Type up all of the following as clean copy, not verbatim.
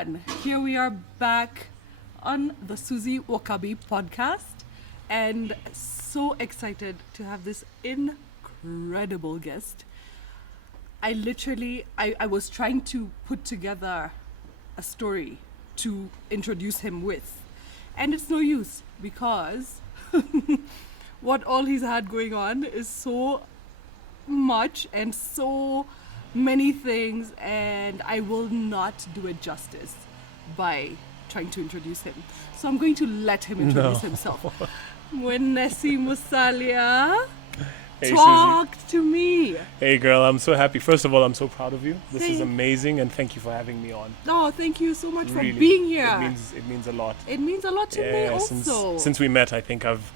everyone. Here we are back on the Suzie Wokabi podcast, and so excited to have this incredible guest. I was trying to put together a story to introduce him with, and it's no use because what all he's had going on is so much and so many things, and I will not do it justice by trying to introduce him. So I'm going to let him introduce himself. Mwenesi Musalia, Hey, talk Suzie. to me. Hey girl, I'm so happy. First of all, I'm so proud of you. This is amazing, and thank you for having me on. Oh, thank you so much Really, for being here. It means a lot. It means a lot to me also. Since we met, I think I've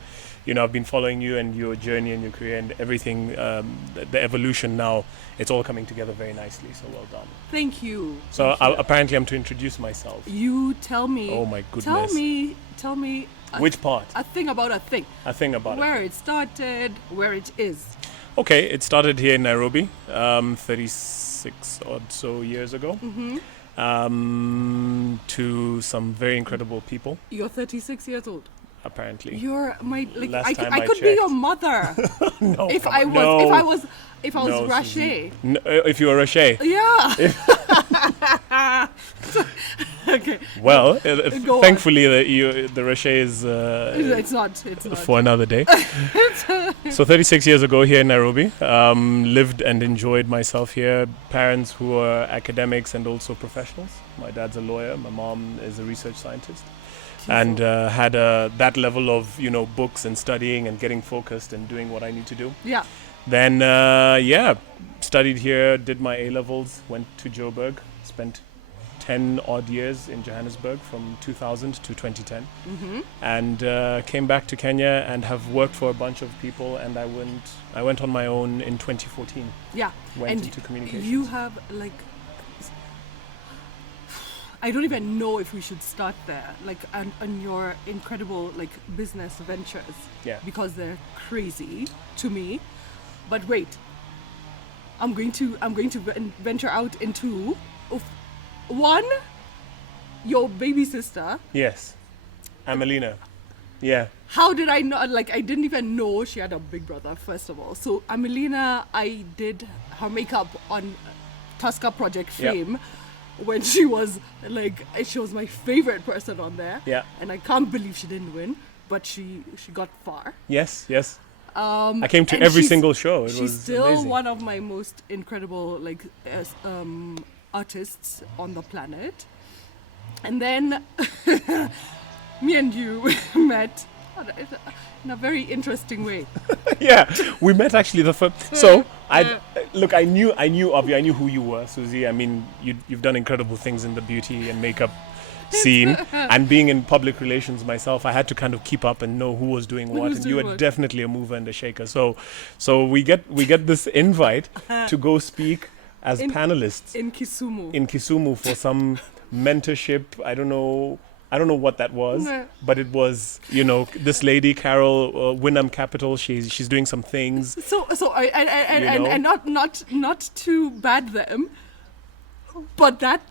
been following you and your journey and your career and everything, the evolution now, it's all coming together very nicely, so well done. Thank you. So Thank you. apparently I'm to introduce myself. You tell me. Oh my goodness. Tell me. Which part? A thing about a thing. A thing about it. Where it started, where it is. Okay, it started here in Nairobi, 36 or so years ago, to some very incredible people, You're 36 years old. apparently. You're my Last time I I could be your checked. mother. No, if come I on. was if I was No, Rache. No, if you were Rache. Yeah. Okay. Well, Go on. thankfully the Rache is It's not. for another day. So 36 years ago here in Nairobi, lived and enjoyed myself here. Parents who are academics and also professionals. My dad's a lawyer. My mom is a research scientist. And had that level of, books and studying and getting focused and doing what I need to do. Yeah. Then, studied here, did my A-levels, went to Joburg, spent 10 odd years in Johannesburg from 2000 to 2010. And came back to Kenya and have worked for a bunch of people, and I went on my own in 2014. Yeah. Went And into communications. you have I don't even know if we should start there, on your incredible business ventures. Yeah. Because they're crazy to me. But wait, I'm going to venture out into one, your baby sister. Yes. Amelina. Yeah. How did I know? I didn't even know she had a big brother, first of all. So Amelina, I did her makeup on Tusker Project Yep. Fame when she was my favorite person on there. Yeah. And I can't believe she didn't win, but she got far. Yes. I came to And every she's- single show. It She's was still amazing. one of my most incredible artists on the planet. And then me and you met in a very interesting way. Yeah, we met actually the first. So I knew of you. I knew who you were, Suzie. I mean, you've done incredible things in the beauty and makeup scene, and being in public relations myself, I had to kind of keep up and know who was doing what. Who's And you doing were what. definitely a mover and a shaker. So we get this invite to go speak as panelists In Kisumu. in Kisumu for some mentorship. I don't know what that was, No. but it was, this lady Carol, Wynnum Capital. She's doing some things. So and not to bad them, but that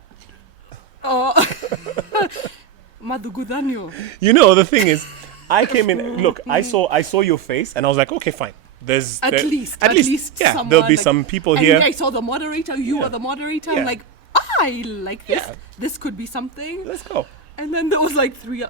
Madhugudanyo. The thing is, I came in. Look, I saw your face, and I was like, okay, fine. At least, yeah. someone, There'll be some people and here. I saw the moderator. You were the moderator. Yeah. I'm like, I like this. Yeah. This could be something. Let's go. And then there was three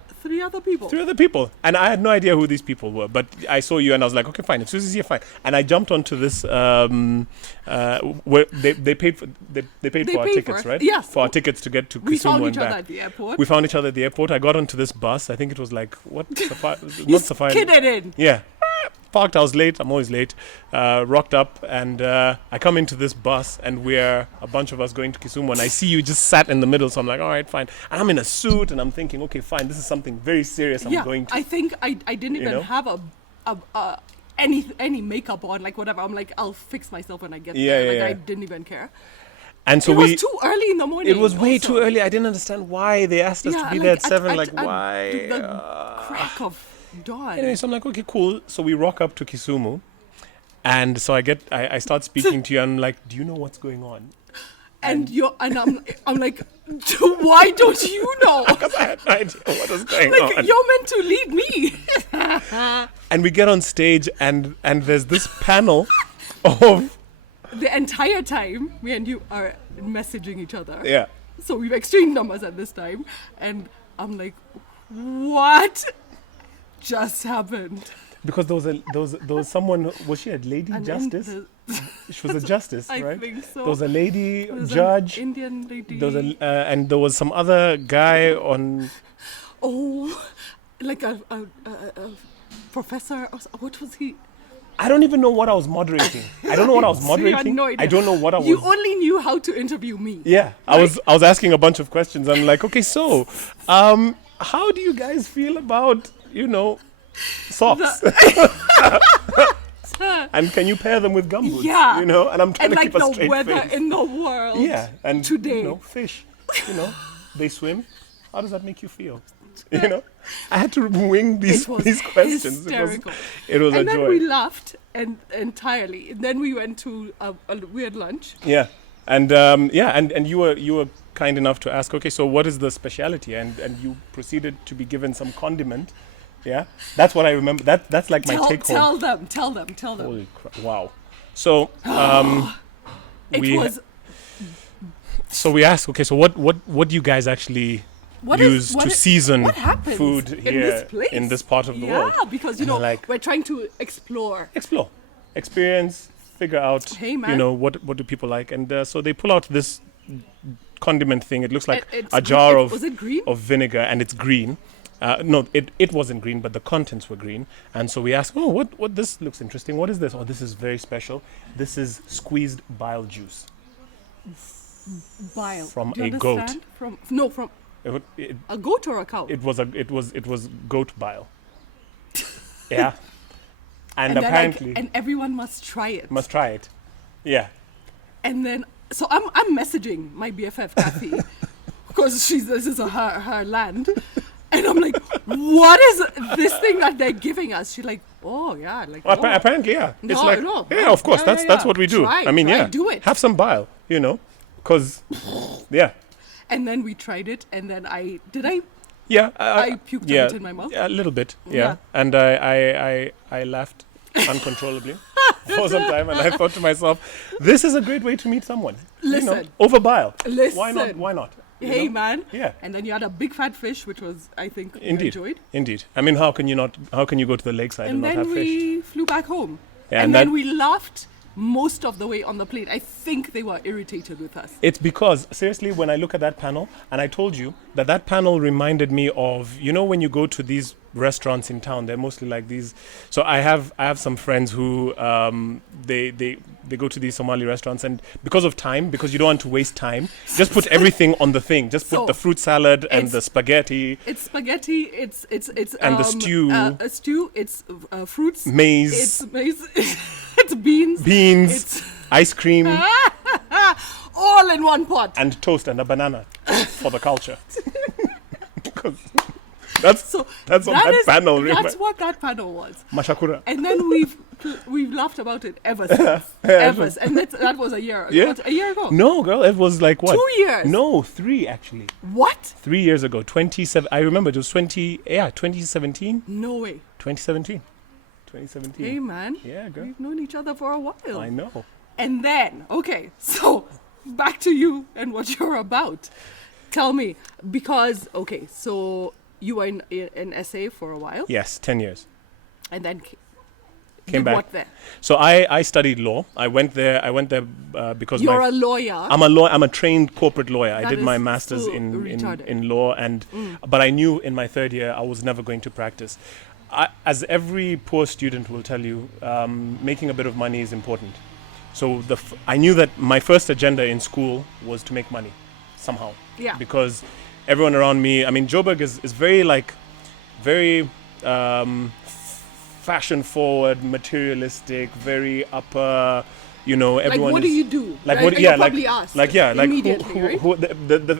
other people. 3 other people, and I had no idea who these people were. But I saw you, and I was like, okay, fine. If Susie's here, fine. And I jumped onto this. Where they paid for our paid tickets, for it. right? Yes. For our tickets to get to We Kisumu found and each back. other at the airport. We found each other at the airport. I got onto this bus. I think it was Safari. You Not Safari. skidded in. Yeah. Parked. I was late. I'm always late. Rocked up, and I come into this bus, and we're a bunch of us going to Kisumu, and I see you just sat in the middle. So I'm like, all right, fine. And I'm in a suit, and I'm thinking, okay, fine. This is something very serious. I'm going to. I think I didn't even have any makeup on, whatever. I'm like, I'll fix myself when I get there. Yeah. I didn't even care. And so it was too early in the morning. It was way also. too early. I didn't understand why they asked us to be there at 7. Why? The crack of dawn. Anyway, so I'm like, okay, cool. So we rock up to Kisumu, and so I start speaking to you. And I'm like, do you know what's going on? And I'm like, why don't you know? Because I had no idea what was going Like, on. you're meant to lead me. And we get on stage, and there's this panel of The entire time, me and you are messaging each other. yeah. So we've exchanged numbers at this time. And I'm like, what just happened? Because there was someone. Was she a lady And justice? She was a justice, I right? think so. There was a lady There was an judge. Indian lady. There was and there was some other guy on. Like a professor. What was he? I don't even know what I was moderating. I don't know what I was So you had moderating. no idea. I don't know what I was. You only knew how to interview me. Yeah, I was asking a bunch of questions. I'm like, okay, so, how do you guys feel about socks? And can you pair them with gumboots? Yeah. And I'm trying And to like keep a the straight weather face. in the world. Yeah, and today. Fish. They swim. How does that make you feel? I had to wing these questions. Hysterical. It was a And then joy. we laughed entirely. And then we went to a weird lunch. Yeah, and you were kind enough to ask. Okay, so what is the speciality? And you proceeded to be given some condiment. Yeah, that's what I remember. That's like my take home. Tell them. Holy crap! Wow. So So we asked. Okay, so what do you guys actually use to season what happens food in here this place? in this part of the world? Yeah, because And they're like, we're trying to explore. experience, figure out. Hey, man. What do people like, and so they pull out this condiment thing. It looks like It's a jar green. of Was it green? of vinegar, and it's green. No, it wasn't green, but the contents were green. And so we asked, what this looks interesting. What is this? Oh, this is very special. This is squeezed bile juice Bile. from Do you a goat. understand? From a goat or a cow? It was goat bile. Yeah. And then apparently and everyone must try it. must try it. Yeah. And then so I'm messaging my BFF Kathy because this is her land. And I'm like, what is this thing that they're giving us? She's like, oh yeah, like Well, apparently, yeah. It's like, no, yeah, of course. That's what we do. Try, I mean, yeah. do it. Have some bile, because, yeah. And then we tried it, and then I Yeah. I puked yeah, it in my mouth. Yeah, a little bit. Yeah. Yeah. And I laughed uncontrollably for some time, and I thought to myself, this is a great way to meet someone. Listen. Over bile. Listen. Why not? Hey man. Yeah. And then you had a big fat fish, which was I think you Indeed. enjoyed. Indeed. I mean, how can you go to the lakeside and And not then have fish? we flew back home. Yeah, and and then that- we laughed most of the way on the plane. I think they were irritated with us. It's because, seriously, when I look at that panel, and I told you that panel reminded me of, when you go to these restaurants in town, they're mostly like these. So I have some friends who they go to these Somali restaurants, and because you don't want to waste time, just put everything on the thing. Just put So, the fruit salad and the spaghetti, It's spaghetti. It's And the stew. A stew. It's fruits. maize, It's maize. It's beans. beans, ice cream, All in one pot. and toast and a banana for the culture. 'Cause that's So what that panel That's reminded. what that panel was. Mashakura. And then we've laughed about it ever since. Ever. And that was a year. Yeah. What, a year ago. No, girl, it was like what? 2 years. No, 3 actually. What? 3 years ago, 27. I remember it was 2017. No way. 2017. 2017. Hey man. Yeah, girl. We've known each other for a while. I know. And then, okay, so back to you and what you're about. Tell me, because, okay, so you were in SA for a while, Yes, 10 years. and then Came did back. what then? So I studied law. I went there because You're a lawyer. I'm a lawyer. I'm a trained corporate lawyer. I That did my is master's so in retarded. law, but I knew in my 3rd year I was never going to practice. As every poor student will tell you, making a bit of money is important. So I knew that my first agenda in school was to make money somehow. Yeah. Because everyone around me, I mean, Joburg is very fashion forward, materialistic, very upper. Everyone. Like, what do you do? Like Right? what? And Yeah, you'll like probably ask like yeah, like immediately, right? who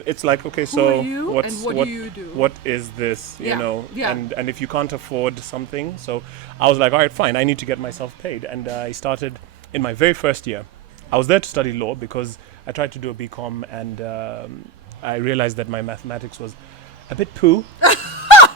it's like, okay, so are you what's and what do you do? what is this? Yeah, yeah. And if you can't afford something, so I was like, all right, fine, I need to get myself paid, and I started in my very first year. I was there to study law because I tried to do a BCom, and I realized that my mathematics was a bit poo.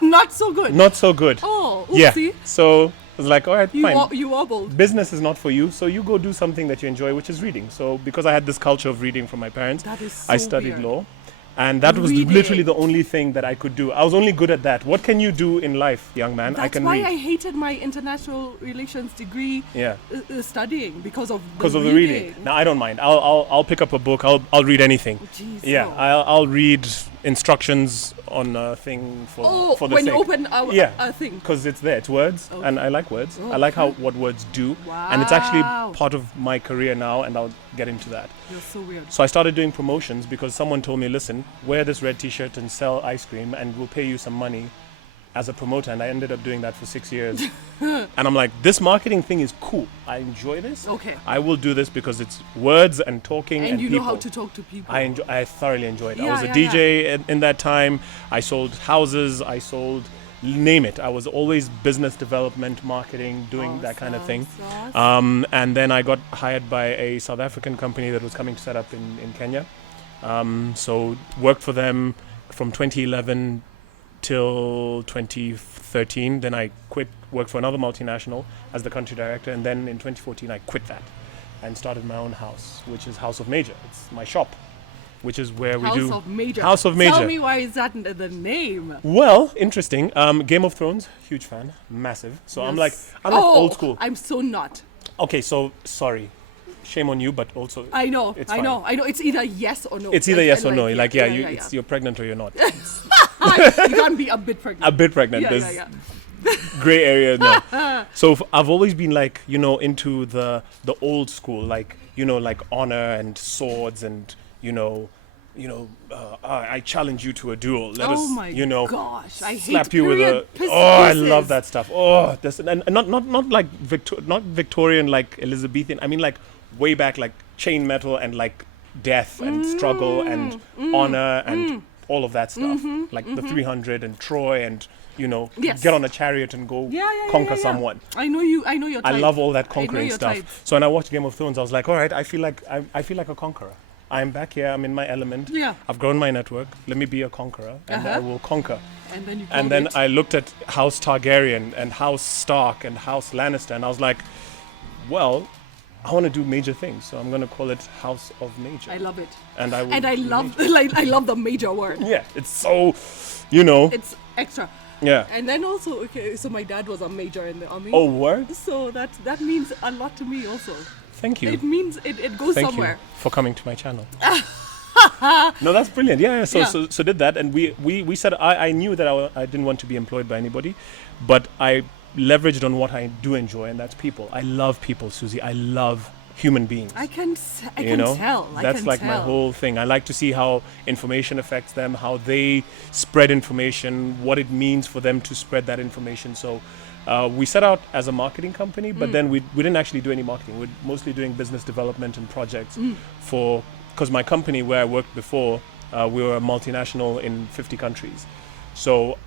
Not so good. Not so good. Oh, Yeah. oopsie. So I was like, all right, fine. You wobbled. Business is not for you, so you go do something that you enjoy, which is reading. So because I had this culture of reading from my parents, That is so I studied weird. law. And that was Reading. literally the only thing that I could do. I was only good at that. What can you do in life, young man? That's I can why read. I hated my international relations degree Yeah. studying because of Because of the reading. Now I don't mind. I'll pick up a book. I'll read anything. Jeez, Yeah, no. I'll read instructions on a thing for the when sake. you open a thing. Because it's there, it's words, Okay. and I like words. I like how what words do, and it's actually Wow. part of my career now, and I'll get into that. You're so weird. So I started doing promotions because someone told me, listen, wear this red T-shirt and sell ice cream, and we'll pay you some money as a promoter. And I ended up doing that for 6 years. And I'm like, this marketing thing is cool. I enjoy this. Okay. I will do this because it's words and talking and And you people. know how to talk to people. I thoroughly enjoyed it. I Yeah, was a yeah, DJ in that time. I sold houses. I sold, name it. I was always business development, marketing, doing that kind of thing. Awesome. And then I got hired by a South African company that was coming to set up in Kenya. So worked for them from 2011 till 2013. Then I quit, worked for another multinational as the country director. And then in 2014, I quit that and started my own house, which is House of Major. It's my shop, which is where we do... House of Major. House of Major. Tell me why is that the name? Well, interesting. Game of Thrones, huge fan, massive. So I'm like old school. I'm so not. Okay, so sorry, shame on you, but also I know. It's I fine. know. It's either yes or no. it's either yes or and no. Like yeah, yeah. you're pregnant or you're not. You can't be a bit pregnant. A bit pregnant. Yeah, There's yeah. gray area. No. So I've always been like into the old school, like like honor and swords and I challenge you to a duel. Let us, Oh my gosh, I slap hate you with a. period I love pieces. that stuff. Oh, this and not like not Victorian like Elizabethan. I mean like way back like chain metal and like death and struggle and honor and all of that stuff. Like the 300 and Troy and Yes. get on a chariot and go conquer someone. I know you. I know your type. I love all that I know conquering your stuff. type. So when I watched Game of Thrones, I was like, all right, I feel like a conqueror. I'm back here. I'm in my element. Yeah. I've grown my network. Let me be a conqueror, and I will conquer. And then you. And then I looked at House Targaryen and House Stark and House Lannister, and I was like, well, I want to do major things, so I'm going to call it House of Major. I love it. And I will. And I do love major. I love the major word. Yeah, it's so, Yeah. It's extra. And then also, okay, so my dad was a major in the army. Oh, word? So that means a lot to me also. Thank you. It means it goes Thank somewhere. you for coming to my channel. No, that's brilliant. Yeah. So did that, and we said I knew that I didn't want to be employed by anybody, but I leveraged on what I do enjoy, and that's people. I love people, Suzie. I love human beings. I can tell. That's like my whole thing. I like to see how information affects them, how they spread information, what it means for them to spread that information. So we set out as a marketing company, but then we didn't actually do any marketing. We're mostly doing business development and projects because my company where I worked before, we were a multinational in 50 countries. So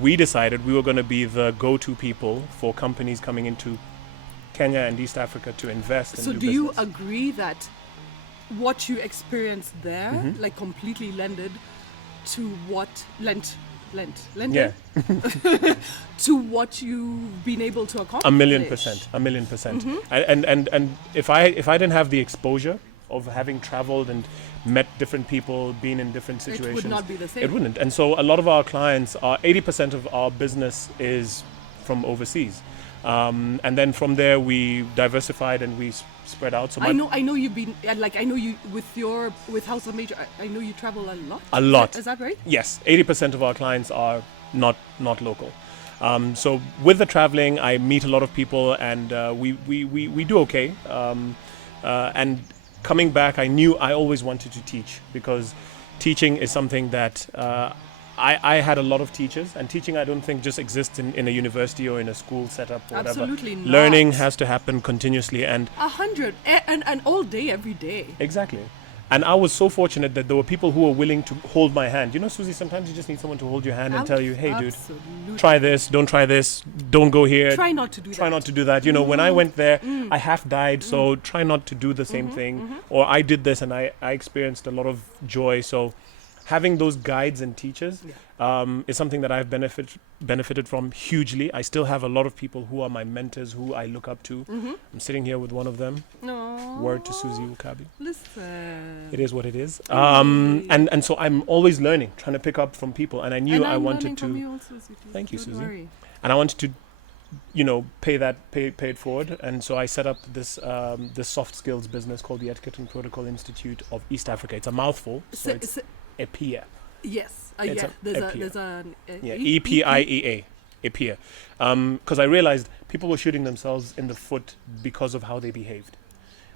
we decided we were going to be the go-to people for companies coming into Kenya and East Africa to invest and So do do business. you agree that what you experienced there, Mm-hmm. like completely lended to what lent Yeah, to what you've been able to accomplish? a million percent. Mm-hmm. And if I didn't have the exposure of having traveled and met different people, been in different situations, It would not be the same. It wouldn't. And so a lot of our clients are 80% of our business is from overseas. And then from there we diversified and we spread out. So I know you've been I know you with House of Major. I know you travel a lot. A lot. Is that right? Yes, 80% of our clients are not local. So with the traveling, I meet a lot of people, and we do okay. And coming back, I knew I always wanted to teach, because teaching is something that I had a lot of teachers, and teaching I don't think just exists in a university or in a school setup or whatever. Absolutely not. Learning has to happen continuously, and 100 and all day, every day. exactly. And I was so fortunate that there were people who were willing to hold my hand. You know, Suzie, sometimes you just need someone to hold your hand and tell you, hey, dude, try this, don't go here. Try not to do that. Try not to do that. You know, when I went there, I half died, so try not to do the same thing. Or I did this and I experienced a lot of joy. So having those guides and teachers is something that I've benefited from hugely. I still have a lot of people who are my mentors, who I look up to. I'm sitting here with one of them. No. Word to Suzie Wokabi. Listen. It is what it is. And so I'm always learning, trying to pick up from people. And I knew I wanted to. From you also, Suzie. Thank you, Don't Suzie. worry. And I wanted to, you know, pay it forward. And so I set up this soft skills business called the Etiquette and Protocol Institute of East Africa. It's a mouthful. So it's EPIA. Yes. It's There's an EPIEA. EPIA. Because I realized people were shooting themselves in the foot because of how they behaved.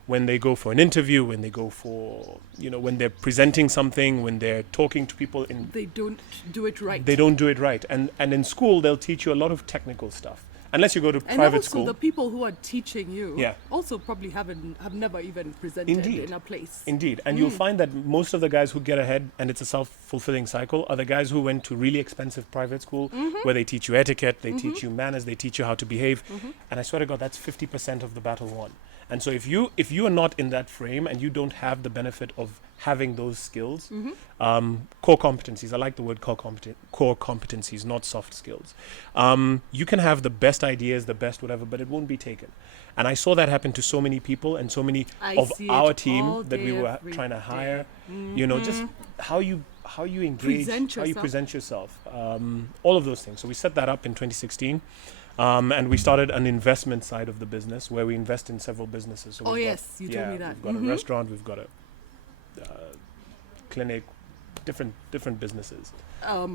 When they go for an interview, when they go for, you know, when they're presenting something, when they're talking to people they don't do it right. They don't do it right. And in school, they'll teach you a lot of technical stuff. Unless you go to private and also school. the people who are teaching you also probably have never even presented in a place. Indeed. And you'll find that most of the guys who get ahead, and it's a self-fulfilling cycle, are the guys who went to really expensive private school where they teach you etiquette, they teach you manners, they teach you how to behave. And I swear to God, that's 50% of the battle won. And so if you are not in that frame and you don't have the benefit of having those skills, core competencies, I like the word core competencies, not soft skills. You can have the best ideas, the best whatever, but it won't be taken. And I saw that happen to so many people and so many of our team that we were trying to hire. You know, just how you engage, how you present yourself, all of those things. So we set that up in 2016. And we started an investment side of the business where we invest in several businesses. So you told me that. We've got a restaurant, we've got a clinic, different businesses. Are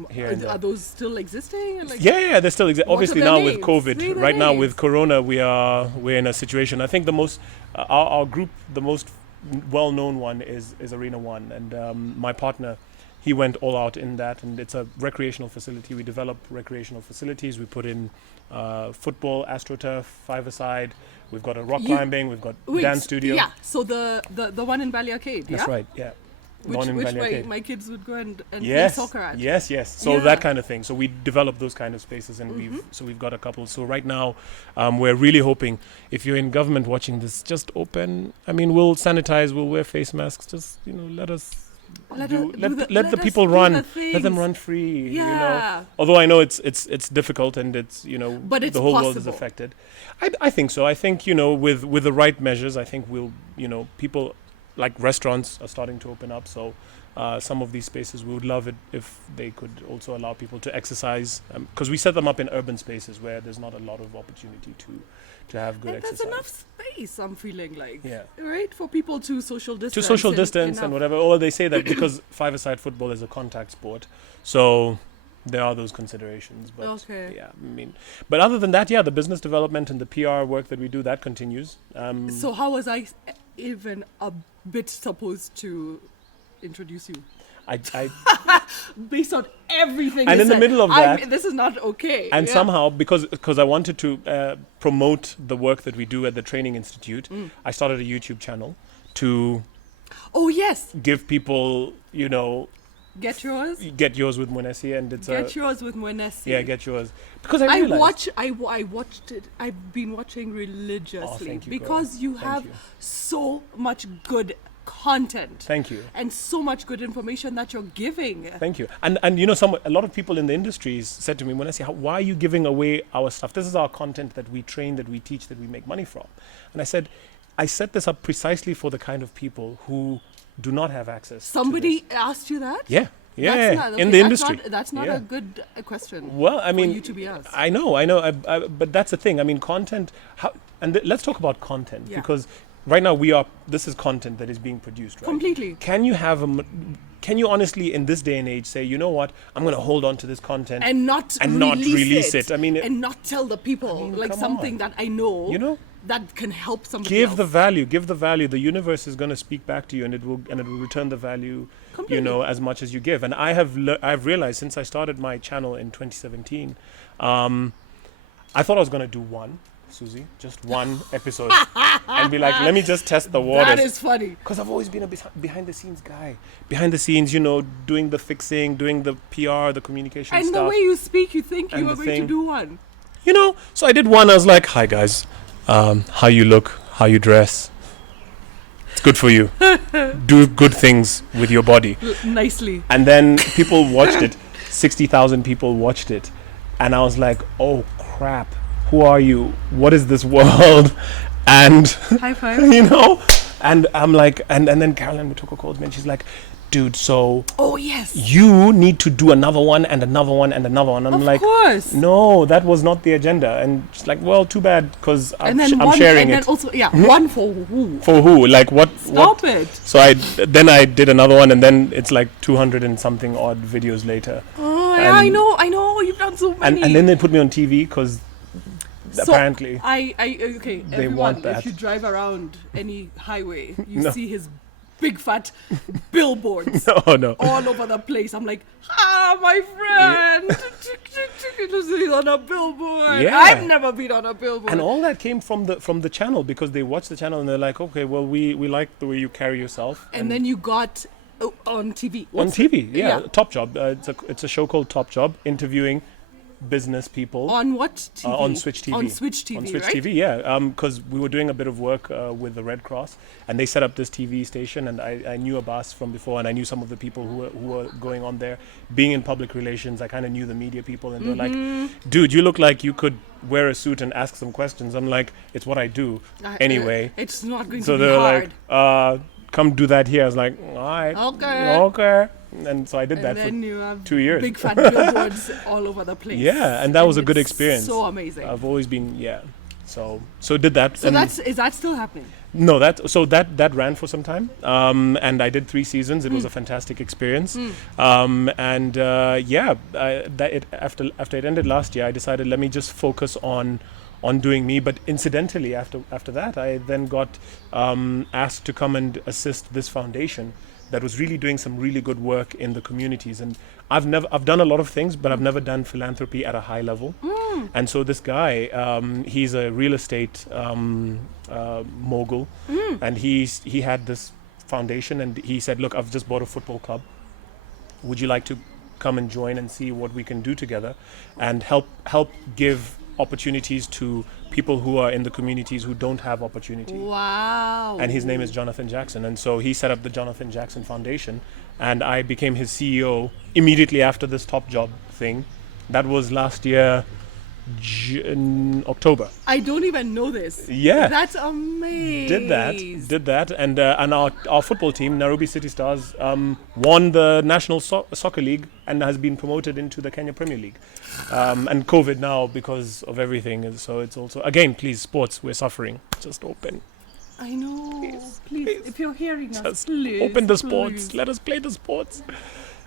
those still existing? Yeah, they're still existing. Obviously now with COVID, right now names? with Corona, we're in a situation. I think the most our group, the most well-known one is Arena One, and my partner, he went all out in that, and it's a recreational facility. We develop recreational facilities. We put in football, AstroTurf, five-a-side. We've got a rock climbing. We've got dance studio. Yeah, so the one in Valley Arcade. That's right. Yeah. Which my kids would go and play soccer at. Yes. So that kind of thing. So we develop those kind of spaces, and we've got a couple. So right now, we're really hoping, if you're in government watching this, just open. I mean, we'll sanitize, we'll wear face masks. Just let us. Let the people run. Let them run free. Yeah. You know. Although I know it's difficult, and it's but it's the whole possible. world is affected. I think so. I think with the right measures, I think we'll people like restaurants are starting to open up. So some of these spaces, we would love it if they could also allow people to exercise, because we set them up in urban spaces where there's not a lot of opportunity to have good exercise. There's enough space, I'm feeling like, right, for people to social distance. To social distance and whatever. Or they say that because five-a-side football is a contact sport, so there are those considerations. But but other than that, the business development and the PR work that we do, that continues. So how was I even a bit supposed to introduce you? I based on everything, and in the middle of that, this is not okay. And somehow, because I wanted to promote the work that we do at the Training Institute, I started a YouTube channel to give people, get yours with Mwenesi, and it's yours with Mwenesi. Yeah, get yours, because I realized I watched it. I've been watching religiously. Thank you, because girl. you have so much good content. Thank you. And so much good information that you're giving. Thank you. And a lot of people in the industries said to me, Mwenesi, why are you giving away our stuff? This is our content that we train, that we teach, that we make money from. And I said, I set this up precisely for the kind of people who do not have access. Somebody asked you that? Yeah. In the industry. That's not a good question. Well, I mean, for you to be asked. I know. But that's the thing. I mean, content. Let's talk about content, because right now this is content that is being produced, right? Completely. Can you honestly, in this day and age, say, you know what, I'm going to hold on to this content and not release it? I mean, and not tell the people something that I know. That can help somebody else. Give the value. The universe is going to speak back to you, and it will return the value, completely. As much as you give. And I've realized since I started my channel in 2017, I thought I was going to do one Suzie. Just one episode. And be like, let me just test the waters. That is funny. Because I've always been a behind the scenes guy. Behind the scenes, doing the fixing, doing the PR, the communication And stuff. the way you speak, you think And you were the going to thing. do one. So I did one. I was like, hi guys, how you look, how you dress. It's good for you. Do good things with your body. Nicely. And then people watched it. 60,000 people watched it. And I was like, oh crap, who are you? What is this world? And, High five. and I'm like, and then Caroline Mutoko called me and she's like, dude, so Oh, yes. you need to do another one and another one and another one. And I'm Of like, course. no, that was not the agenda. And she's like, well, too bad, because I'm one, sharing and it. then also, one for who? For who? Like what? Stop what? it. So I did another one, and then it's like 200 and something odd videos later. Oh, yeah, I know. You've done so many. And then they put me on TV because apparently Okay, they everyone, want that. if you drive around any highway, you No. see his big fat billboards no. all over the place. I'm like, my friend, he's on a billboard. Yeah. I've never been on a billboard. And all that came from the channel, because they watch the channel and they're like, okay, well, we like the way you carry yourself. And then you got on TV. on TV, yeah, yeah. Top Job. It's a show called Top Job, interviewing business people. On what TV? On Switch TV. On Switch TV, On Switch right? TV, yeah. Because we were doing a bit of work with the Red Cross, and they set up this TV station, and I knew Abbas from before, and I knew some of the people who were going on there. Being in public relations, I kind of knew the media people, and they're like, dude, you look like you could wear a suit and ask some questions. I'm like, it's what I do anyway. It's not going So to be they're hard. like, come do that here. I was like, all right. Okay. And so I did that and then for you have 2 years. big fat billboards all over the place. Yeah, and that was a good it's experience. So amazing. I've always been, So did that. So and is that still happening? no, that ran for some time, and I did 3 seasons. It was a fantastic experience, after it ended last year, I decided, let me just focus on doing me. But incidentally, after that, I then got asked to come and assist this foundation that was really doing some really good work in the communities. And I've done a lot of things, but I've never done philanthropy at a high level. And so this guy, he's a real estate mogul, and he had this foundation, and he said, look, I've just bought a football club. Would you like to come and join and see what we can do together and help give opportunities to people who are in the communities who don't have opportunity? Wow. And his name is Jonathan Jackson. And so he set up the Jonathan Jackson Foundation, and I became his CEO immediately after this Top Job thing. That was last year, October. I don't even know this. Yeah. That's amazing. Did that. And our football team, Nairobi City Stars, won the National Soccer League and has been promoted into the Kenya Premier League. And COVID now, because of everything. And so it's also, again, please, sports, we're suffering. Just open. I know. Please, if you're hearing us, Just please. open the sports. please. Let us play the sports.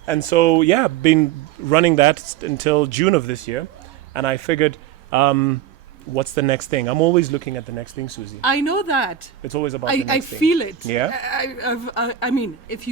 And so, been running that until June of this year. And I figured, what's the next thing? I'm always looking at the next thing, Suzie. I know that. It's always about the I next thing. feel it. Yeah? I mean, if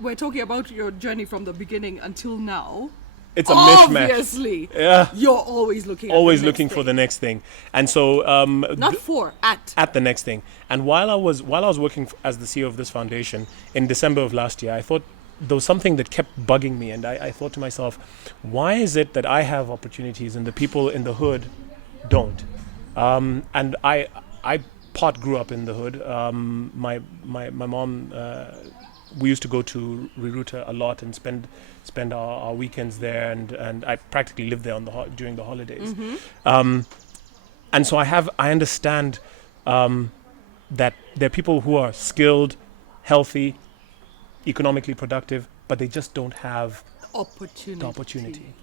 we're talking about your journey from the beginning until now, It's a mishmash. obviously, Yeah. you're always looking. Always at the looking next for the thing. next thing. And so At the next thing. And while I was working as the CEO of this foundation in December of last year, I thought there was something that kept bugging me, and I thought to myself, why is it that I have opportunities and the people in the hood don't? And I grew up in the hood. My mom, we used to go to Riungu a lot and spend our weekends there, and I practically lived there during the holidays. And so I understand that there are people who are skilled, healthy, economically productive, but they just don't have opportunity. the opportunity.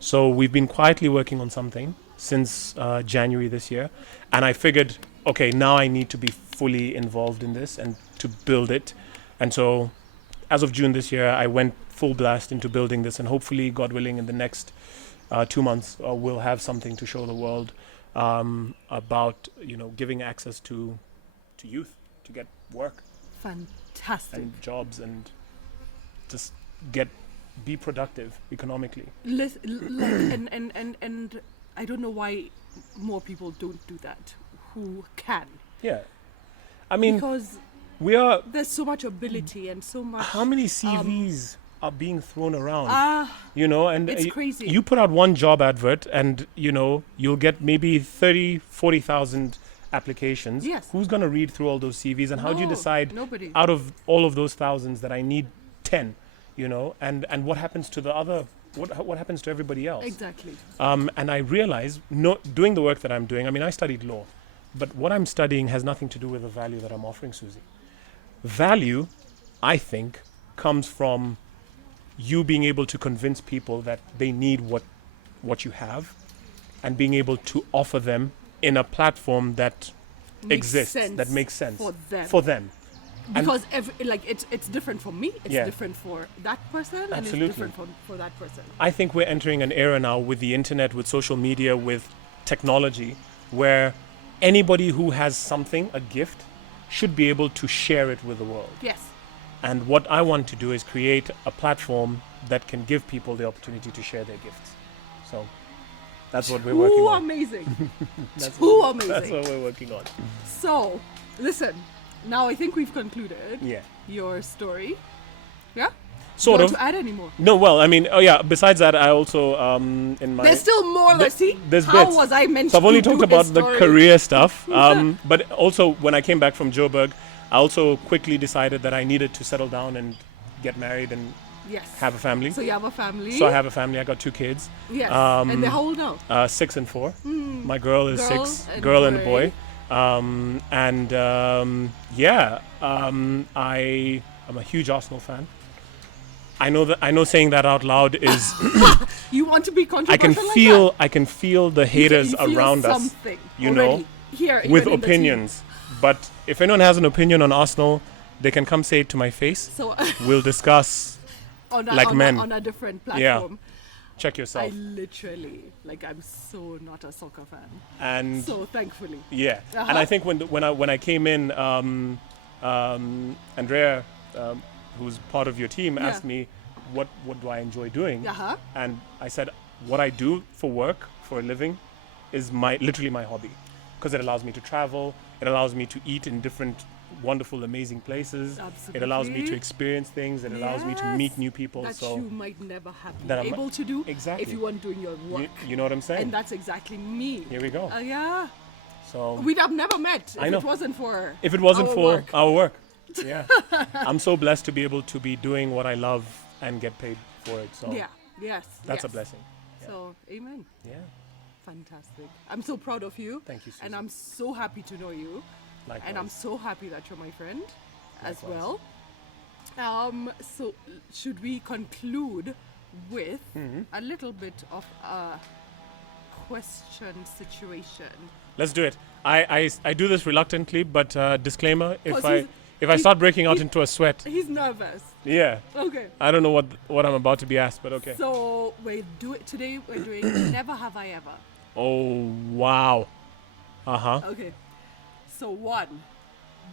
So we've been quietly working on something since January this year, and I figured, okay, now I need to be fully involved in this and to build it. And so as of June this year, I went full blast into building this, and hopefully, God willing, in the next 2 months, we'll have something to show the world about giving access to youth to get work Fantastic. and jobs and just be productive economically. And I don't know why more people don't do that who can. Yeah. I mean, Because there's so much ability and so much. how many CVs are being thrown around? And It's crazy. You put out one job advert and, you'll get maybe 30, 40,000 applications. Yes. Who's going to read through all those CVs? And how do you No, decide nobody. out of all of those thousands that I need 10, and what happens to the other, what happens to everybody else? Exactly. And I realize, doing the work that I'm doing, I mean, I studied law, but what I'm studying has nothing to do with the value that I'm offering, Suzie. Value, I think, comes from you being able to convince people that they need what you have, and being able to offer them in a platform that exists, that makes sense for them. And Because it's different for me, it's Yeah. different for that person, and Absolutely. it's different for that person. I think we're entering an era now with the internet, with social media, with technology, where anybody who has something, a gift, should be able to share it with the world. Yes. And what I want to do is create a platform that can give people the opportunity to share their gifts. So that's what we're working on. Amazing. That's amazing. That's what we're working on. So, listen, now I think we've concluded Yeah. your story. Yeah? Sort You of. want to add any more? No, well, I mean, besides that, I also, in my... There's still more, let's see. there's How bits. was I meant So I've only to talked do about this the story? career stuff, but also when I came back from Joburg, I also quickly decided that I needed to settle down and get married and Yes. have a family. So you have a family. So I have a family. I got 2 kids, Yes. And they're how old now? 6 and 4. My girl is Girl 6, and girl and boy. boy. I am a huge Arsenal fan. I know saying that out loud is You want to be I controversial can feel the haters you feel around us, something you know, already here, with even in the opinions. But if anyone has an opinion on Arsenal, they can come say it to my face. team. So We'll discuss. on Like men. on a different Yeah. platform. Check I yourself. literally, I'm so not a soccer fan. And So thankfully. yeah, Uh-huh. and I think when I came in, Andrea, who's part of your team, Yeah. asked me what do I enjoy doing, Uh-huh. and I said what I do for work, for a living, is literally my hobby, because it allows me to travel, it allows me to eat in different wonderful, amazing places. It allows me to Absolutely. experience things. It allows me to Yes. meet new people. That So you might never have that been I'm- able to do Exactly. if you weren't doing your work. you know what I'm saying? And that's exactly me. Here we go. Yeah. So We'd have never met I if know. it wasn't for if it wasn't our for work. our work, yeah, I'm so blessed to be able to be doing what I love and get paid for it. So Yeah. Yes. that's a yes. blessing. Yeah. So, amen. Yeah, Fantastic. I'm so proud of you. thank you, And Suzie. I'm so happy to know you. Likewise. And I'm so happy that you're my friend as Likewise. well. So should we conclude with Mm-hmm. a little bit of a question situation? Let's do it. I do this reluctantly, but disclaimer: 'Cause if I start breaking out he's- into a sweat, He's nervous. yeah, Okay. I don't know what I'm about to be asked, but okay. So today we're doing Never Have I Ever. Oh wow. Okay. So 1,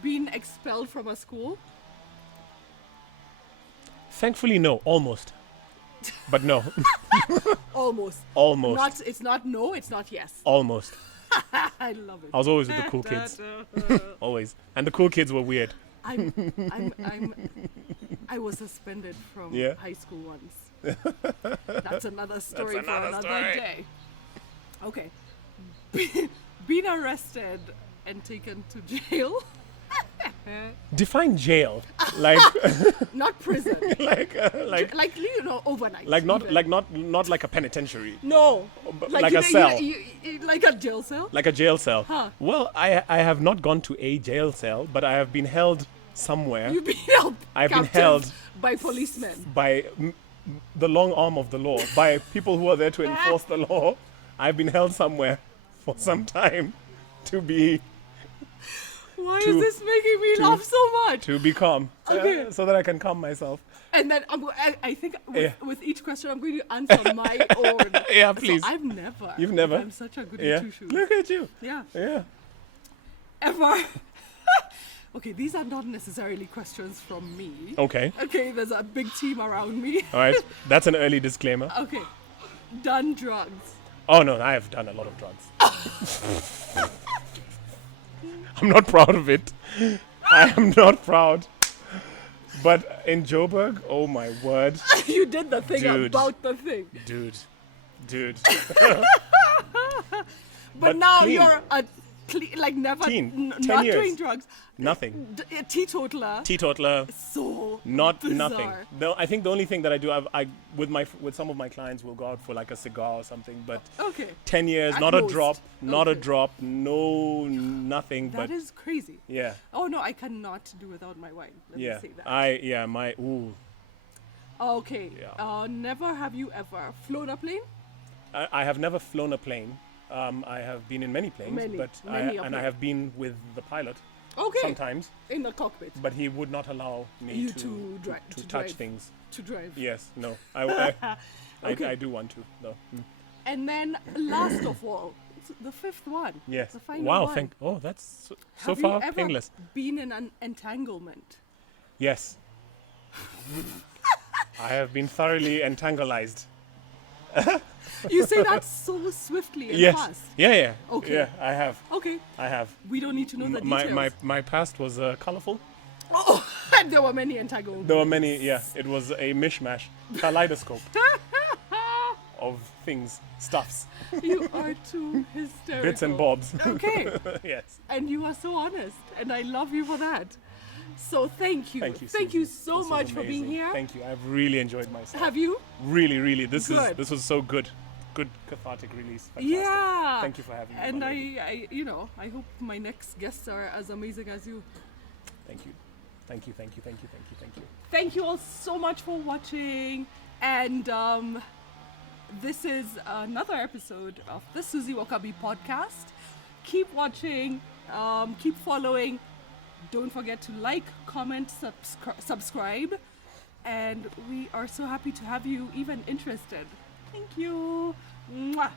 being expelled from a school. Thankfully, no, almost, but no, Almost. almost, It's not no, it's not yes. almost. I love it. I was always with the cool kids, always, and the cool kids were weird. I was suspended from Yeah. high school once. That's another story for another another story. day. Okay. Being arrested and taken to jail. Define jail, like Not prison. like Overnight. like not even. like not like a penitentiary, No. but like a cell. Like a jail cell? like a jail cell. Huh. Well, I have not gone to a jail cell, but I have been held somewhere You've been held I've been captive held by policemen. by the long arm of the law, by people who are there to enforce the law. I've been held somewhere for some time to be Why To- is this making me to- laugh so much? to be calm, Okay. so that I can calm myself. And then I think Yeah. with each question I'm going to answer my own. Yeah, So please. I've never. You've never? I'm such a goody Yeah. two shoes. Look at you. Yeah. Yeah. Ever. Okay, these are not necessarily questions from me. Okay. Okay, there's a big team around me. All right. That's an early disclaimer. Okay. Done drugs. Oh no, I have done a lot of drugs. I'm not proud of it. I am not proud. But in Joburg, oh my word. You did the thing Dude. about the thing. Dude. But now clean. you're a like never Teen. 10 not years. doing drugs. Nothing. A teetotaler. Teetotaler. So Not bizarre. nothing. No, I think the only thing that I do, with some of my clients, we'll go out for like a cigar or something. But Okay. 10 years, At not most. a drop, not a Okay. drop, no nothing. That but is crazy. yeah, Oh no, I cannot do without my wine. Let yeah. me say that. My ooh. Okay. Yeah. Never have you ever flown a plane? I have never flown a plane. I have been in many planes, Many a I plane. have been with the pilot Okay. sometimes, In the cockpit. but he would not allow me You to to drive- to to touch drive. things. To drive. Yes, no, Okay. I do want to though. And then last of all, the fifth one. Yes. The final Wow. one. That's so Have far you ever painless. been in an entanglement? Yes. I have been thoroughly entangleized. You say that so swiftly and Yes. fast. Yeah. Okay. Yeah, I have. Okay. I have. We don't need to know the My details. my past was colorful. Oh, and there were many entanglements. There were many. Yeah, it was a mishmash, kaleidoscope of things, stuffs, You are too hysterical. bits and bobs. Okay. Yes. And you are so honest, and I love you for that. So thank you. Thank you. Thank Suzie. you This so was much for being amazing. here. Thank you. I've really enjoyed myself. Have you? Really. This Good. was so good. Good cathartic release. Fantastic. Yeah. Thank you for having me. And my lady. I hope my next guests are as amazing as you. Thank you. Thank you. Thank you all so much for watching. And this is another episode of the Suzie Wokabi podcast. Keep watching, keep following. Don't forget to like, comment, subscribe. And we are so happy to have you even interested. Thank you. Mwah.